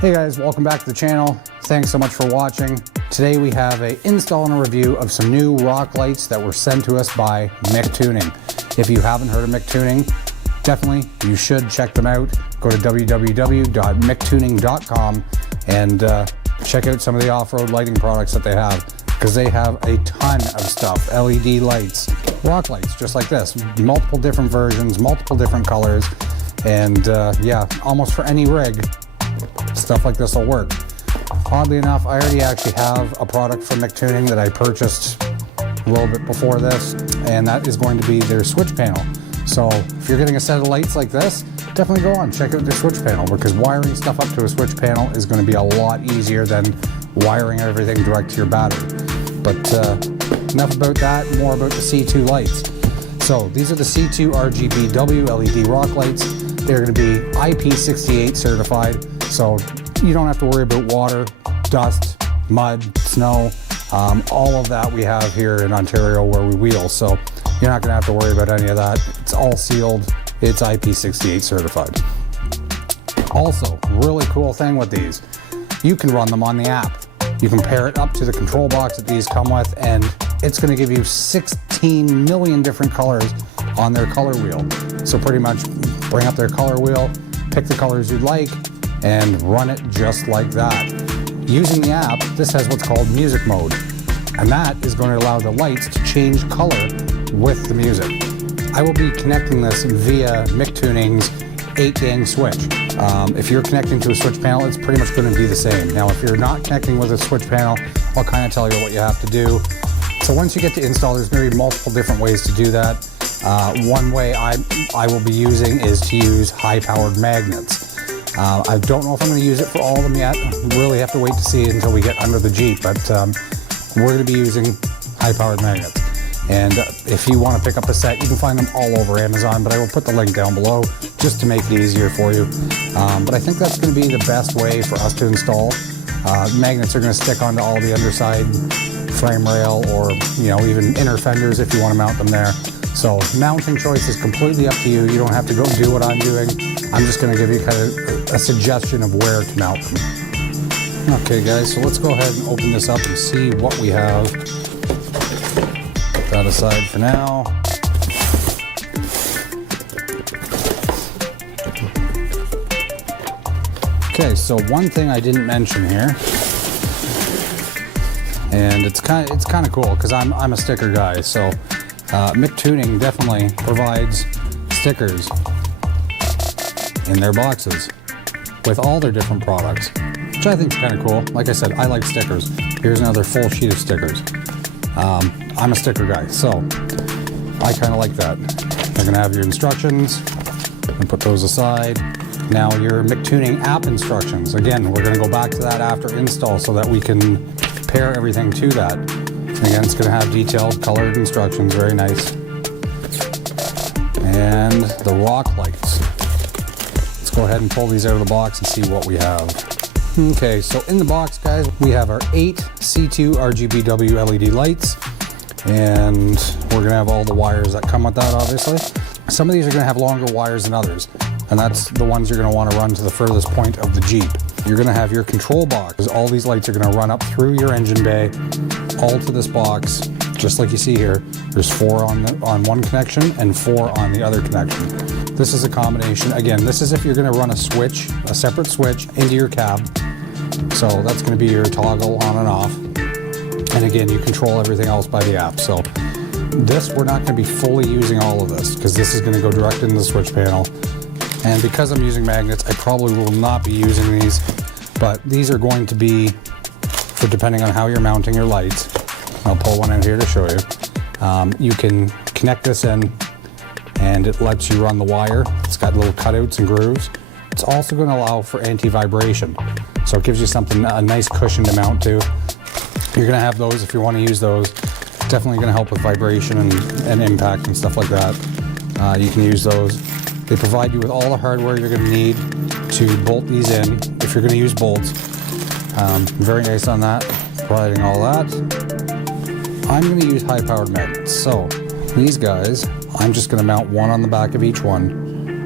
Hey guys, welcome back to the channel. Thanks so much for watching. Today we have an install and a review of some new rock lights that were sent to us by MICTUNING. If you haven't heard of MICTUNING, definitely you should check them out. Go to www.mictuning.com and check out some of the off-road lighting products that they have, because they have a ton of stuff. LED lights, rock lights just like this, multiple different versions, multiple different colors, and yeah, almost for any rig, stuff like this will work. Oddly enough, I already actually have a product from MICTUNING that I purchased a little bit before this, and that is going to be their switch panel. So if you're getting a set of lights like this, definitely go on, check out their switch panel, because wiring stuff up to a switch panel is going to be a lot easier than wiring everything direct to your battery. But enough about that, more about the C2 lights. So these are the C2 RGBW LED rock lights. They're going to be IP68 certified, so you don't have to worry about water, dust, mud, snow, all of that we have here in Ontario where we wheel. So you're not going to have to worry about any of that. It's all sealed. It's IP68 certified. Also, really cool thing with these, you can run them on the app. You can pair it up to the control box that these come with, and it's going to give you 16 million different colors on their color wheel. So pretty much bring up their color wheel, pick the colors you'd like, and run it just like that. Using the app, this has what's called music mode, and that is going to allow the lights to change color with the music. I will be connecting this via MICTUNING's 8-gang switch. If you're connecting to a switch panel, it's pretty much going to be the same. Now, if you're not connecting with a switch panel, I'll kind of tell you what you have to do. So once you get to install, there's going to be multiple different ways to do that. One way I will be using is to use high-powered magnets. I don't know if I'm going to use it for all of them yet. Really have to wait to see until we get under the Jeep, but we're going to be using high-powered magnets. And if you want to pick up a set, you can find them all over Amazon, but I will put the link down below just to make it easier for you. But I think that's going to be the best way for us to install. Magnets are going to stick onto all the underside frame rail, or even inner fenders if you want to mount them there. So mounting choice is completely up to you. You don't have to go do what I'm doing. I'm just going to give you kind of a suggestion of where to mount them. Okay guys, so let's go ahead and open this up and see what we have. Put that aside for now. Okay, so one thing I didn't mention here, and it's kind of cool because I'm a sticker guy. So MICTUNING definitely provides stickers in their boxes with all their different products, which I think is kind of cool. Like I said, I like stickers. Here's another full sheet of stickers. I'm a sticker guy, so I kind of like that. You're going to have your instructions, and put those aside. Now your MICTUNING app instructions. Again, we're going to go back to that after install so that we can pair everything to that. Again, it's going to have detailed colored instructions, very nice. And the rock lights. Let's go ahead and pull these out of the box and see what we have. Okay, so in the box, guys, we have our 8 C2 RGBW LED lights, and we're going to have all the wires that come with that, obviously. Some of these are going to have longer wires than others, and that's the ones you're going to want to run to the furthest point of the Jeep. You're going to have your control box. All these lights are going to run up through your engine bay, all to this box, just like you see here. There's 4 on one connection and 4 on the other connection. This is a combination. Again, this is if you're going to run a switch, a separate switch into your cab. So that's going to be your toggle on and off. And again, you control everything else by the app. So this, we're not going to be fully using all of this, because this is going to go direct into the switch panel. And because I'm using magnets, I probably will not be using these, but these are going to be for depending on how you're mounting your lights. I'll pull one in here to show you. You can connect this in, and it lets you run the wire. It's got little cutouts and grooves. It's also going to allow for anti-vibration, so it gives you something, a nice cushion to mount to. You're going to have those if you want to use those. Definitely going to help with vibration and impact and stuff like that. You can use those. They provide you with all the hardware you're going to need to bolt these in if you're going to use bolts. Very nice on that, providing all that. I'm going to use high-powered magnets. So these guys, I'm just going to mount one on the back of each one,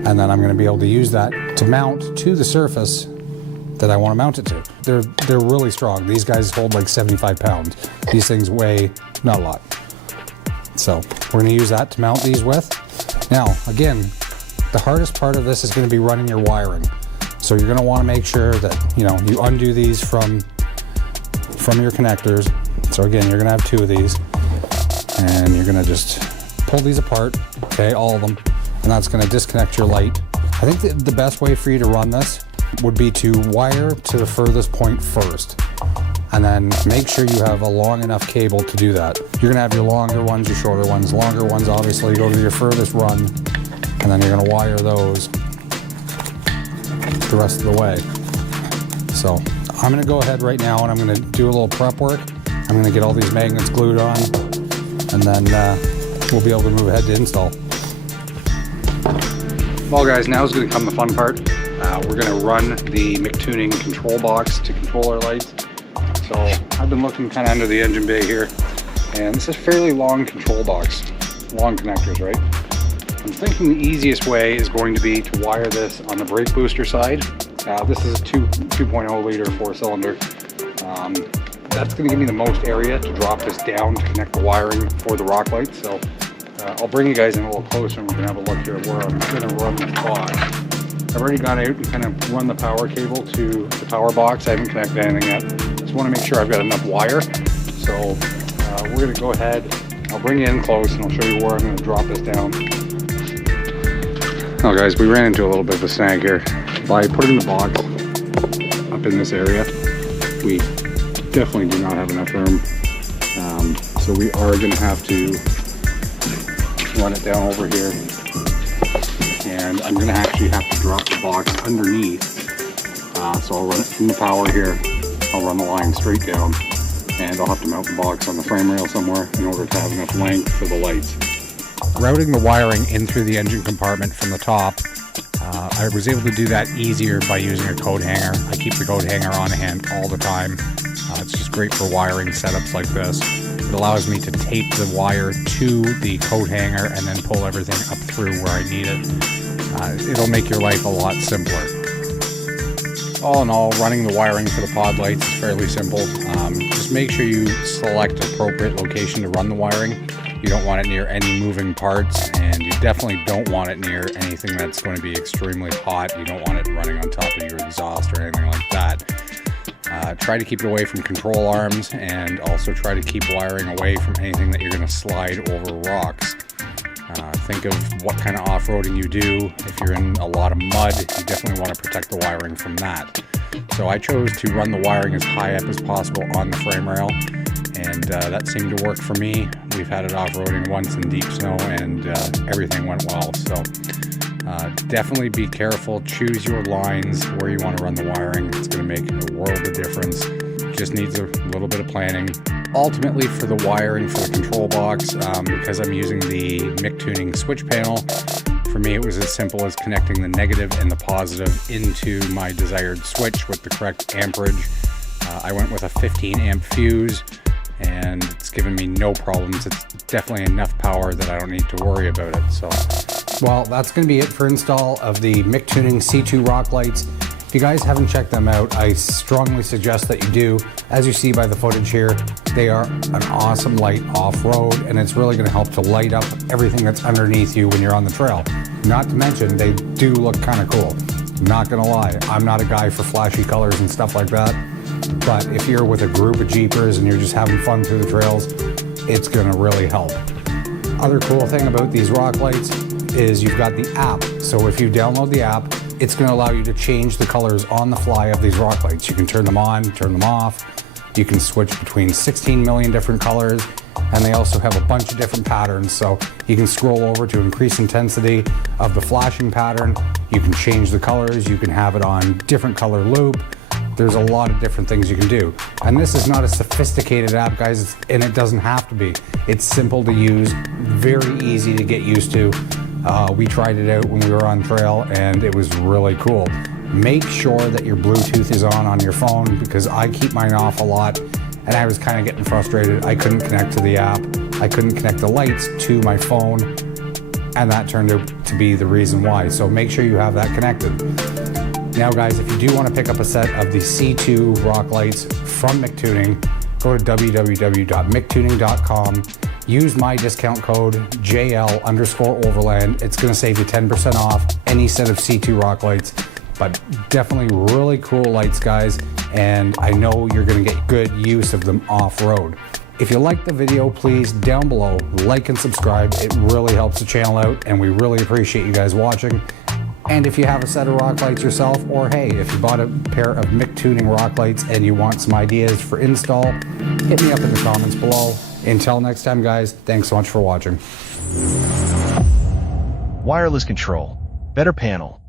and then I'm going to be able to use that to mount to the surface that I want to mount it to. They're really strong. These guys hold like 75 pounds. These things weigh not a lot. So we're going to use that to mount these with. Now, again, the hardest part of this is going to be running your wiring. So you're going to want to make sure that, you know, you undo these from your connectors. So again, you're going to have 2 of these, and you're going to just pull these apart, okay, all of them, and that's going to disconnect your light. I think the best way for you to run this would be to wire to the furthest point first, and then make sure you have a long enough cable to do that. You're going to have your longer ones, your shorter ones. Longer ones obviously go to your furthest run, and then you're going to wire those the rest of the way. So I'm going to go ahead right now and I'm going to do a little prep work. I'm going to get all these magnets glued on, and then we'll be able to move ahead to install. Well guys, now is going to come the fun part. We're going to run the MICTUNING control box to control our lights. So I've been looking kind of under the engine bay here, and this is a fairly long control box, long connectors, right? I'm thinking the easiest way is going to be to wire this on the brake booster side. This is a 2.0 liter 4-cylinder. That's going to give me the most area to drop this down to connect the wiring for the rock lights. So I'll bring you guys in a little closer and we can have a look here where I'm going to run the box. I've already got out and kind of run the power cable to the power box. I haven't connected anything yet. Just want to make sure I've got enough wire. So we're going to go ahead. I'll bring you in close and I'll show you where I'm going to drop this down. Oh guys, we ran into a little bit of a snag here. By putting the box up in this area, we definitely do not have enough room. So we are going to have to run it down over here. And I'm going to actually have to drop the box underneath. So I'll run it from the power here. I'll run the line straight down. And I'll have to mount the box on the frame rail somewhere in order to have enough length for the lights. Routing the wiring in through the engine compartment from the top, I was able to do that easier by using a coat hanger. I keep the coat hanger on hand all the time. It's just great for wiring setups like this. It allows me to tape the wire to the coat hanger and then pull everything up through where I need it. It'll make your life a lot simpler. All in all, running the wiring for the pod lights is fairly simple. Just make sure you select an appropriate location to run the wiring. You don't want it near any moving parts, and you definitely don't want it near anything that's going to be extremely hot. You don't want it running on top of your exhaust or anything like that. Try to keep it away from control arms, and also try to keep wiring away from anything that you're going to slide over rocks. Think of what kind of off-roading you do. If you're in a lot of mud, you definitely want to protect the wiring from that. So I chose to run the wiring as high up as possible on the frame rail, and that seemed to work for me. We've had it off-roading once in deep snow, and everything went well. So definitely be careful. Choose your lines where you want to run the wiring. It's going to make a world of difference. Just needs a little bit of planning. Ultimately, for the wiring for the control box, because I'm using the MICTUNING switch panel, for me it was as simple as connecting the negative and the positive into my desired switch with the correct amperage. I went with a 15 amp fuse, and it's given me no problems. It's definitely enough power that I don't need to worry about it. So, well, that's going to be it for install of the MICTUNING C2 rock lights. If you guys haven't checked them out, I strongly suggest that you do. As you see by the footage here, they are an awesome light off-road, and it's really going to help to light up everything that's underneath you when you're on the trail. Not to mention, they do look kind of cool. Not gonna lie, I'm not a guy for flashy colors and stuff like that, but if you're with a group of Jeepers and you're just having fun through the trails, it's gonna really help. Other cool thing about these rock lights is you've got the app. So if you download the app, it's going to allow you to change the colors on the fly of these rock lights. You can turn them on, turn them off. You can switch between 16 million different colors, and they also have a bunch of different patterns. So you can scroll over to increase intensity of the flashing pattern. You can change the colors. You can have it on different color loop. There's a lot of different things you can do. And this is not a sophisticated app, guys, and it doesn't have to be. It's simple to use, very easy to get used to. We tried it out when we were on trail, and it was really cool. Make sure that your Bluetooth is on your phone, because I keep mine off a lot, and I was kind of getting frustrated. I couldn't connect to the app. I couldn't connect the lights to my phone, and that turned out to be the reason why. So make sure you have that connected. Now guys, if you do want to pick up a set of the C2 rock lights from MICTUNING, go to www.mictuning.com. Use my discount code JL_Overland. It's going to save you 10% off any set of C2 rock lights, but definitely really cool lights, guys. And I know you're going to get good use of them off-road. If you liked the video, please down below, like and subscribe. It really helps the channel out, and we really appreciate you guys watching. And if you have a set of rock lights yourself, or hey, if you bought a pair of MICTUNING rock lights and you want some ideas for install, hit me up in the comments below. Until next time, guys, thanks so much for watching. Wireless control, better panel.